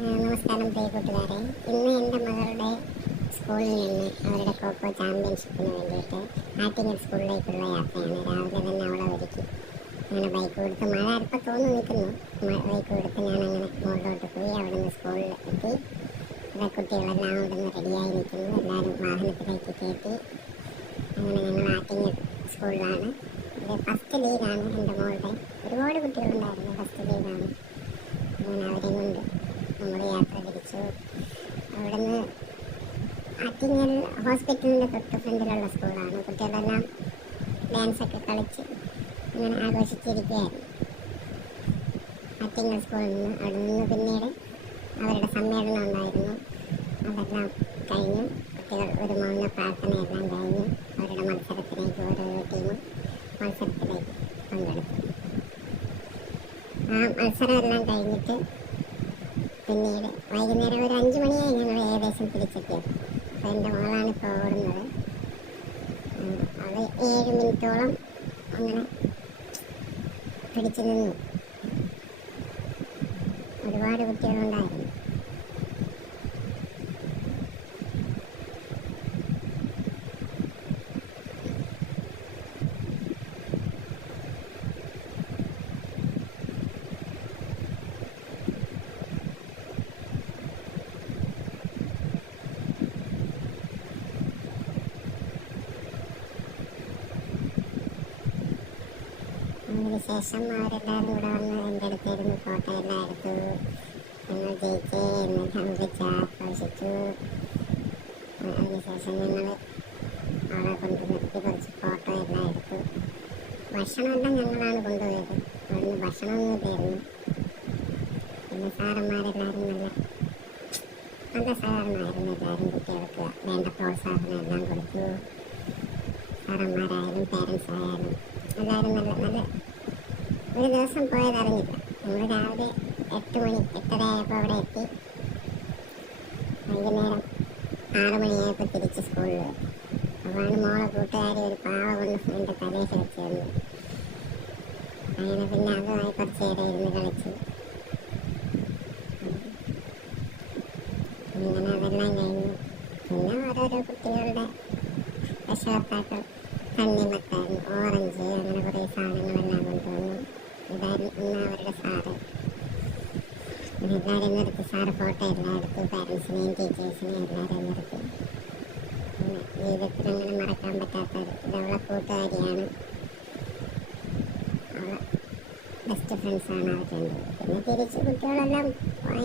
നമസ്കാരം പ്രിയ കൂട്ടുകാരെ. ഇന്ന് എൻ്റെ മകളുടെ സ്കൂളിൽ നിന്ന് അവരുടെ ഖോഖോ ചാമ്പ്യൻഷിപ്പിന് വേണ്ടിയിട്ട് ആറ്റിങ്ങൽ സ്കൂളിലേക്കുള്ള യാത്രയാണ്. രാവിലെ തന്നെ അവളെ ഒരുക്കി അങ്ങനെ ബൈക്ക് കൊടുത്ത് മഴ അല്പം തോന്നി നിൽക്കുന്നു. ബൈക്ക് കൊടുത്ത് ഞാൻ അങ്ങനെ മുകളിലോട്ട് പോയി. അവിടെ നിന്ന് സ്കൂളിൽ എത്തി. ഇവിടെ കുട്ടികളെല്ലാം അവിടെ നിന്ന് റെഡിയായി നിൽക്കുന്നു. എല്ലാവരും വാഹനത്തിലേക്ക് കയറ്റി. അങ്ങനെ ഞങ്ങൾ ആറ്റിങ്ങൽ സ്കൂളിലാണ്. ഇത് ഫസ്റ്റ് ലീഗാണ് എൻ്റെ മോളുടെ. ഒരുപാട് കുട്ടികളുണ്ടായിരുന്നു. ഫസ്റ്റ് ലീഗാണ്. അങ്ങനെ അവരെയും കൊണ്ട് നമ്മൾ യാത്ര തിരിച്ചു. അവിടെ നിന്ന് ആറ്റിങ്ങൽ ഹോസ്പിറ്റലിൻ്റെ തൊട്ട് ഫ്രണ്ടിലുള്ള സ്കൂളാണ്. കുട്ടികളെല്ലാം ഡാൻസൊക്കെ കളിച്ച് അങ്ങനെ ആഘോഷിച്ചിരിക്കുകയായിരുന്നു. ആറ്റിങ്ങൽ സ്കൂളിൽ നിന്ന് അവിടെ നിന്ന് പിന്നീട് അവരുടെ സമ്മേളനം ഉണ്ടായിരുന്നു. അതെല്ലാം കഴിഞ്ഞു. കുട്ടികൾ ഒരു മൗന പ്രാർത്ഥനയെല്ലാം കഴിഞ്ഞ് അവരുടെ മത്സരത്തിലേക്ക് ഓരോരോ ടീമും മത്സരത്തിലേക്ക് പങ്കെടുത്തു. ആ മത്സരമെല്ലാം കഴിഞ്ഞിട്ട് പിന്നീട് വൈകുന്നേരം ഒരു 5 മണിയായി ഞങ്ങൾ ഏകദേശം തിരിച്ചെത്തിയത്. അപ്പോൾ എൻ്റെ മോളാണ് ഇപ്പോൾ ഓടുന്നത്. അത് 7 മിനിറ്റോളം അങ്ങനെ പിടിച്ചു നിന്നു. ഒരുപാട് കുട്ടികളുണ്ടായിരുന്നു. അതിനുശേഷം അവരെല്ലാവരും കൂടെ വന്ന് എൻ്റെ അടുത്തിരുന്ന് ഫോട്ടോ എല്ലാം എടുത്തു. ഞങ്ങൾ ജയിച്ചേ എന്ന് സംഭവിച്ച് ആഘോഷിച്ചു. അതിനുശേഷം ഞങ്ങൾ അവളെ കൊണ്ട് നിർത്തി കുറച്ച് ഫോട്ടോ എല്ലാം എടുത്തു. ഭക്ഷണമെല്ലാം ഞങ്ങളാണ് കൊണ്ടുപോയത്. അവിടുന്ന് ഭക്ഷണമൊന്നും ഇല്ലായിരുന്നു. പിന്നെ സാറന്മാരെല്ലാവരും നല്ല സഹകരണമായിരുന്നു. എല്ലാവരും കുട്ടികൾക്ക് വേണ്ട പ്രോത്സാഹനം എല്ലാം കൊടുത്തു. സാറന്മാരായാലും പേരൻസ് ആയാലും എല്ലാവരും നല്ല ഒരു ദിവസം പോയതറിഞ്ഞില്ല. നമ്മൾ രാവിലെ 8 മണി 8:30 ആയപ്പോൾ അവിടെ എത്തി. വൈകുന്നേരം 6 മണിയായപ്പോൾ തിരിച്ച് സ്കൂളിൽ എത്തി. അപ്പോഴാണ് മോളെ കൂട്ടുകാരി ഒരു പാവ കൊണ്ട് എൻ്റെ തലയിൽ വെച്ച് തന്നു. അങ്ങനെ പിന്നെ അതുമായി കുറച്ച് നേരം ഇരുന്ന് കളിച്ചു. അങ്ങനെ അതെല്ലാം കഴിഞ്ഞു. പിന്നെ ഓരോരോ കുട്ടികളുടെ രക്ഷകർത്താക്കൾ തണ്ണിമത്തൻ, ഓറഞ്ച് അങ്ങനെ കുറേ സാധനങ്ങളെല്ലാം കൊണ്ടുവന്നു. ഇതായിരുന്നു അവരുടെ സാറ്. എല്ലാവരും നിർത്തി. സാറ് ഫോട്ടോ എല്ലാം എടുത്തു. പാരൻസിനെയും ടീച്ചേഴ്സിനെയും എല്ലാവരും നിർത്തി. ജീവിതത്തിൽ അങ്ങനെ മറക്കാൻ പറ്റാത്തൊരു ഇതവളെ കൂട്ടുകാരിയാണ്. അവളെ ബെസ്റ്റ് ഫ്രണ്ട്സാണ് അവർ രണ്ടുപേരും. പിന്നെ തിരിച്ച് കുട്ടികളെല്ലാം